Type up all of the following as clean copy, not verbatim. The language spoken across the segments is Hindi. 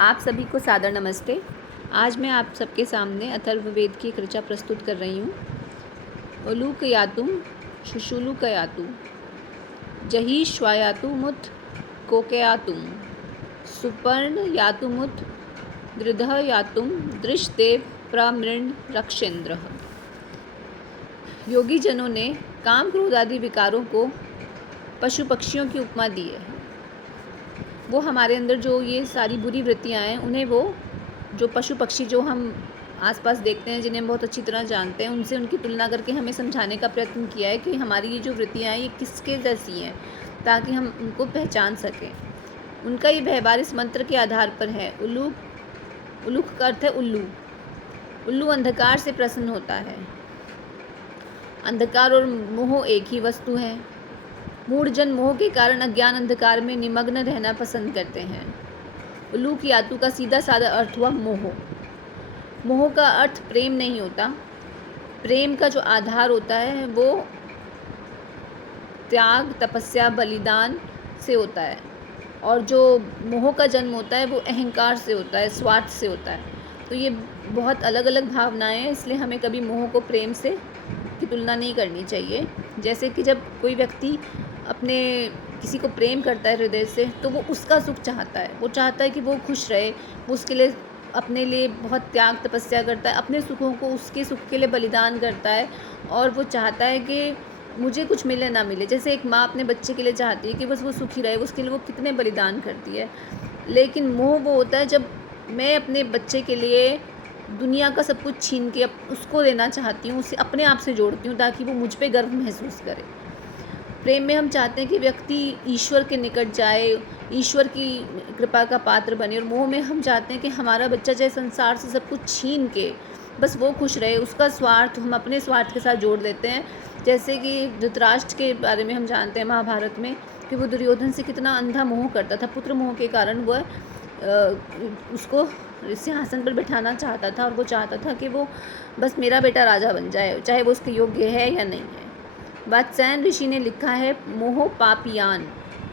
आप सभी को सादर नमस्ते। आज मैं आप सबके सामने अथर्ववेद की एक ऋचा प्रस्तुत कर रही हूँ। उलूकयातुम शुशुलूकयातु जही श्वायातुमुत कोकयातुम सुपर्ण यातुमुत गृधः यातुम दृशदेव प्रमृण रक्षेन्द्र। योगी जनों ने काम क्रोध आदि विकारों को पशु पक्षियों की उपमा दी है। वो हमारे अंदर जो ये सारी बुरी वृत्तियाँ हैं, उन्हें वो जो पशु पक्षी जो हम आसपास देखते हैं, जिन्हें हम बहुत अच्छी तरह जानते हैं, उनसे उनकी तुलना करके हमें समझाने का प्रयत्न किया है कि हमारी ये जो वृत्तियाँ हैं ये किसके जैसी हैं, ताकि हम उनको पहचान सकें। उनका ये व्यवहार इस मंत्र के आधार पर है। उलूक का अर्थ है उल्लू। उल्लू अंधकार से प्रसन्न होता है। अंधकार और मोह एक ही वस्तु है। मूढ़जन मोह के कारण अज्ञान अंधकार में निमग्न रहना पसंद करते हैं। उलूकयातु का सीधा साधा अर्थ हुआ मोह। मोह का अर्थ प्रेम नहीं होता। प्रेम का जो आधार होता है वो त्याग, तपस्या, बलिदान से होता है, और जो मोह का जन्म होता है वो अहंकार से होता है, स्वार्थ से होता है। तो ये बहुत अलग अलग भावनाएं हैं, इसलिए हमें कभी मोह को प्रेम से की तुलना नहीं करनी चाहिए। जैसे कि जब कोई व्यक्ति अपने किसी को प्रेम करता है हृदय से, तो वो उसका सुख चाहता है। वो चाहता है कि वो खुश रहे, वो उसके लिए अपने लिए बहुत त्याग तपस्या करता है, अपने सुखों को उसके सुख के लिए बलिदान करता है, और वो चाहता है कि मुझे कुछ मिले ना मिले। जैसे एक माँ अपने बच्चे के लिए चाहती है कि बस वो सुखी रहे, उसके लिए वो कितने बलिदान करती है। लेकिन मोह वो होता है जब मैं अपने बच्चे के लिए दुनिया का सब कुछ छीन के उसको देना चाहती हूँ, उसे अपने आप से जोड़ती हूँ ताकि वो मुझ पे गर्व महसूस करे। प्रेम में हम चाहते हैं कि व्यक्ति ईश्वर के निकट जाए, ईश्वर की कृपा का पात्र बने, और मोह में हम चाहते हैं कि हमारा बच्चा चाहे संसार से सब कुछ छीन के बस वो खुश रहे, उसका स्वार्थ हम अपने स्वार्थ के साथ जोड़ देते हैं। जैसे कि धृतराष्ट्र के बारे में हम जानते हैं महाभारत में कि वो दुर्योधन से कितना अंधा मोह करता था। पुत्र मोह के कारण वह उसको सिंहासन पर बिठाना चाहता था, और वो चाहता था कि वो बस मेरा बेटा राजा बन जाए, चाहे वो उसके योग्य है या नहीं है। वात्स्यायन ऋषि ने लिखा है, मोह पापियान,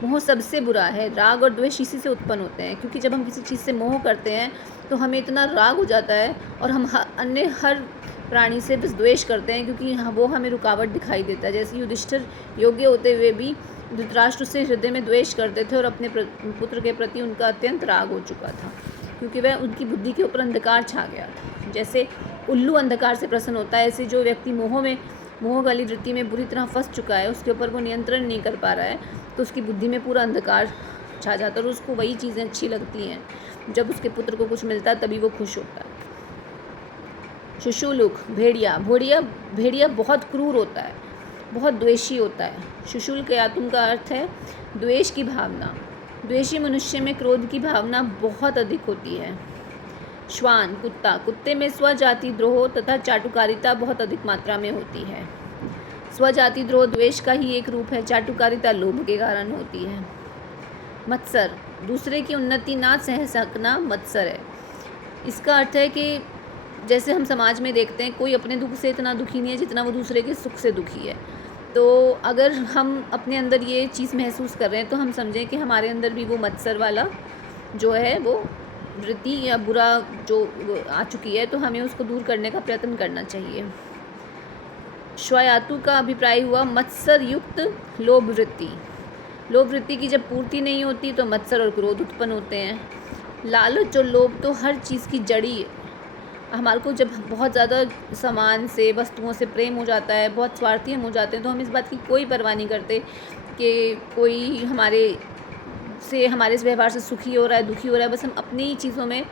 मोह सबसे बुरा है। राग और द्वेष इसी से उत्पन्न होते हैं, क्योंकि जब हम किसी चीज़ से मोह करते हैं तो हमें इतना राग हो जाता है, और हम अन्य हर प्राणी से बस द्वेष करते हैं, क्योंकि वो हमें रुकावट दिखाई देता है। जैसे युधिष्ठिर योग्य होते हुए भी धृतराष्ट्र से हृदय में द्वेष करते थे, और अपने पुत्र के प्रति उनका अत्यंत राग हो चुका था, क्योंकि वह उनकी बुद्धि के ऊपर अंधकार छा गया था। जैसे उल्लू अंधकार से प्रसन्न होता है, ऐसे जो व्यक्ति मोह वाली वृत्ति में बुरी तरह फंस चुका है, उसके ऊपर वो नियंत्रण नहीं कर पा रहा है, तो उसकी बुद्धि में पूरा अंधकार छा जाता है, और उसको वही चीज़ें अच्छी लगती हैं। जब उसके पुत्र को कुछ मिलता है तभी वो खुश होता है। शुशुलुक, भेड़िया बहुत क्रूर होता है, बहुत द्वेषी होता है। शुशुलकयातुम का अर्थ है द्वेष की भावना। द्वेषी मनुष्य में क्रोध की भावना बहुत अधिक होती है। श्वान, कुत्ता, कुत्ते में स्वजाति द्रोह तथा चाटुकारिता बहुत अधिक मात्रा में होती है। स्वजाति द्रोह द्वेष का ही एक रूप है, चाटुकारिता लोभ के कारण होती है। मत्सर, दूसरे की उन्नति ना सह सकना मत्सर है। इसका अर्थ है कि जैसे हम समाज में देखते हैं, कोई अपने दुख से इतना दुखी नहीं है जितना वो दूसरे के सुख से दुखी है। तो अगर हम अपने अंदर ये चीज़ महसूस कर रहे हैं तो हम समझें कि हमारे अंदर भी वो मत्सर वाला जो है वो वृत्ति या बुरा जो आ चुकी है, तो हमें उसको दूर करने का प्रयत्न करना चाहिए। श्वायातु का अभिप्राय हुआ मत्सर युक्त लोभ वृत्ति। लोभ वृत्ति की जब पूर्ति नहीं होती तो मत्सर और क्रोध उत्पन्न होते हैं। लालच और लोभ तो हर चीज़ की जड़ी है। हमारे को जब बहुत ज़्यादा सामान से, वस्तुओं से प्रेम हो जाता है, बहुत स्वार्थी हम हो जाते हैं, तो हम इस बात की कोई परवाह नहीं करते कि कोई हमारे इस व्यवहार से सुखी हो रहा है, दुखी हो रहा है। बस हम अपनी ही चीज़ों में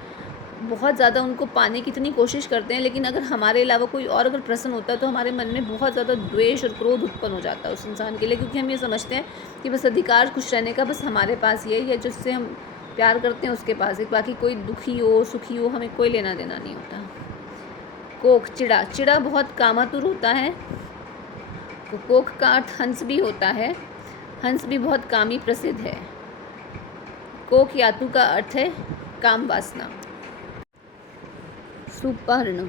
बहुत ज़्यादा उनको पाने की इतनी कोशिश करते हैं, लेकिन अगर हमारे अलावा कोई और अगर प्रसन्न होता है तो हमारे मन में बहुत ज़्यादा द्वेष और क्रोध उत्पन्न हो जाता है उस इंसान के लिए, क्योंकि हम ये समझते हैं कि बस अधिकार खुश रहने का बस हमारे पास ये है, जिससे हम प्यार करते हैं उसके पास है, बाकी कोई दुखी हो सुखी हो हमें कोई लेना देना नहीं होता। कोक, चिड़ा बहुत कामातुर होता है। कोक का अर्थ हंस भी होता है। हंस भी बहुत कामी प्रसिद्ध है। कोकयातु का अर्थ है काम वासना। सुपर्ण,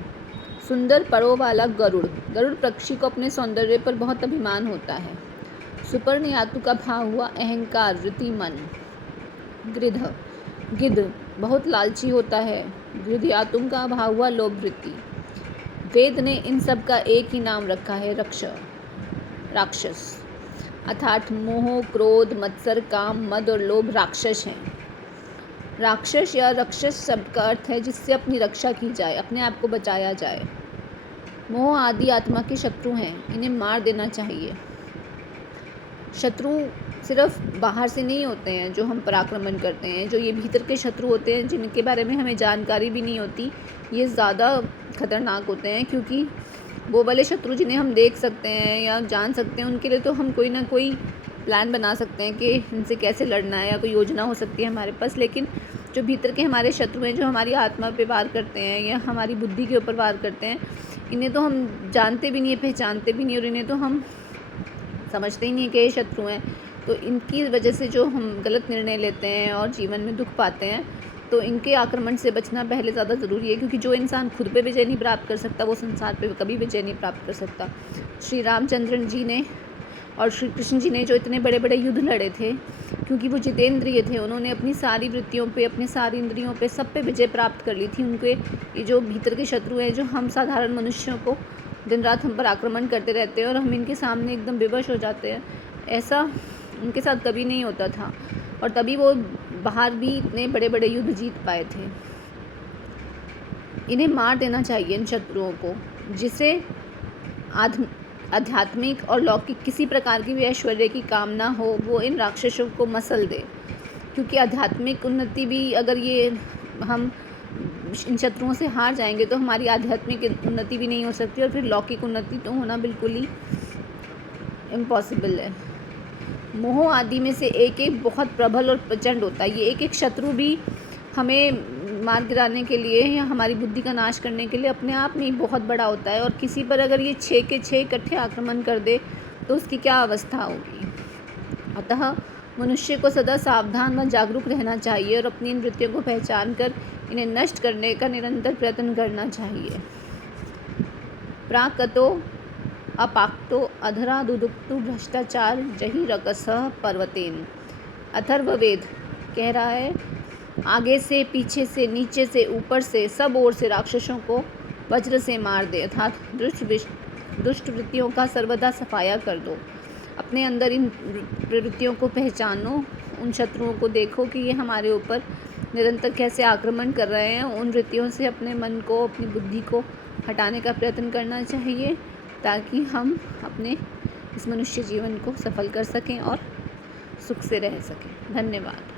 सुंदर परों वाला गरुड़। गरुड़ पक्षी को अपने सौंदर्य पर बहुत अभिमान होता है। सुपर्ण यातु का भाव हुआ अहंकार, वृत्ति, मन। गृध, गिद्ध बहुत लालची होता है, गिद्ध का अभाव हुआ लोभ वृत्ति। वेद ने इन सब का एक ही नाम रखा है, राक्षस। अर्थात मोह, क्रोध, मत्सर, काम, मद और लोभ राक्षस हैं। राक्षस या रक्षस शब्द का अर्थ है जिससे अपनी रक्षा की जाए, अपने आप को बचाया जाए। मोह आदि आत्मा के शत्रु हैं, इन्हें मार देना चाहिए। शत्रु सिर्फ बाहर से नहीं होते हैं जो हम पर आक्रमण करते हैं, जो ये भीतर के शत्रु होते हैं जिनके बारे में हमें जानकारी भी नहीं होती, ये ज़्यादा खतरनाक होते हैं। क्योंकि वो वाले शत्रु जिन्हें हम देख सकते हैं या जान सकते हैं, उनके लिए तो हम कोई ना कोई प्लान बना सकते हैं कि इनसे कैसे लड़ना है, या कोई योजना हो सकती है हमारे पास। लेकिन जो भीतर के हमारे शत्रु हैं, जो हमारी आत्मा पे वार करते हैं या हमारी बुद्धि के ऊपर वार करते हैं, इन्हें तो हम जानते भी नहीं, पहचानते भी नहीं, और इन्हें तो हम समझते ही नहीं कि ये शत्रु हैं। तो इनकी वजह से जो हम गलत निर्णय लेते हैं और जीवन में दुख पाते हैं, तो इनके आक्रमण से बचना पहले ज़्यादा ज़रूरी है। क्योंकि जो इंसान खुद पे विजय नहीं प्राप्त कर सकता, वो संसार पे कभी विजय नहीं प्राप्त कर सकता। श्री रामचंद्र जी ने और श्री कृष्ण जी ने जो इतने बड़े बड़े युद्ध लड़े थे, क्योंकि वो जितेंद्रिय थे, उन्होंने अपनी सारी वृत्तियों पे, अपनी सारी इंद्रियों पे, सब पे विजय प्राप्त कर ली थी। उनके ये जो भीतर के शत्रु हैं, जो हम साधारण मनुष्यों को दिन रात हम पर आक्रमण करते रहते हैं और हम इनके सामने एकदम विवश हो जाते हैं, ऐसा उनके साथ कभी नहीं होता था। और तभी वो बाहर भी इतने बड़े बड़े युद्ध जीत पाए थे। इन्हें मार देना चाहिए, इन शत्रुओं को, जिसे आध्यात्मिक और लौकिक किसी प्रकार की भी ऐश्वर्य की कामना हो, वो इन राक्षसों को मसल दे। क्योंकि आध्यात्मिक उन्नति भी, अगर ये हम इन शत्रुओं से हार जाएंगे, तो हमारी आध्यात्मिक उन्नति भी नहीं हो सकती, और फिर लौकिक उन्नति तो होना बिल्कुल ही इम्पॉसिबल है। मोह आदि में से एक एक बहुत प्रबल और प्रचंड होता है। ये एक एक शत्रु भी हमें मार गिराने के लिए या हमारी बुद्धि का नाश करने के लिए अपने आप में ही बहुत बड़ा होता है। और किसी पर अगर ये 6 के 6 इकट्ठे आक्रमण कर दे, तो उसकी क्या अवस्था होगी। अतः मनुष्य को सदा सावधान व जागरूक रहना चाहिए और अपनी इन वृत्तियों को पहचान कर इन्हें नष्ट करने का निरंतर प्रयत्न करना चाहिए। प्राकतो अपाक्तो अधरादुदुक्तु भ्रष्टाचार जहि रकसः पर्वतेन। अथर्ववेद कह रहा है, आगे से, पीछे से, नीचे से, ऊपर से, सब ओर से राक्षसों को वज्र से मार दे, अर्थात दुष्ट वृत्तियों का सर्वदा सफाया कर दो। अपने अंदर इन प्रवृत्तियों को पहचानो, उन शत्रुओं को देखो कि ये हमारे ऊपर निरंतर कैसे आक्रमण कर रहे हैं। उन वृत्तियों से अपने मन को, अपनी बुद्धि को हटाने का प्रयत्न करना चाहिए, ताकि हम अपने इस मनुष्य जीवन को सफल कर सकें और सुख से रह सकें। धन्यवाद।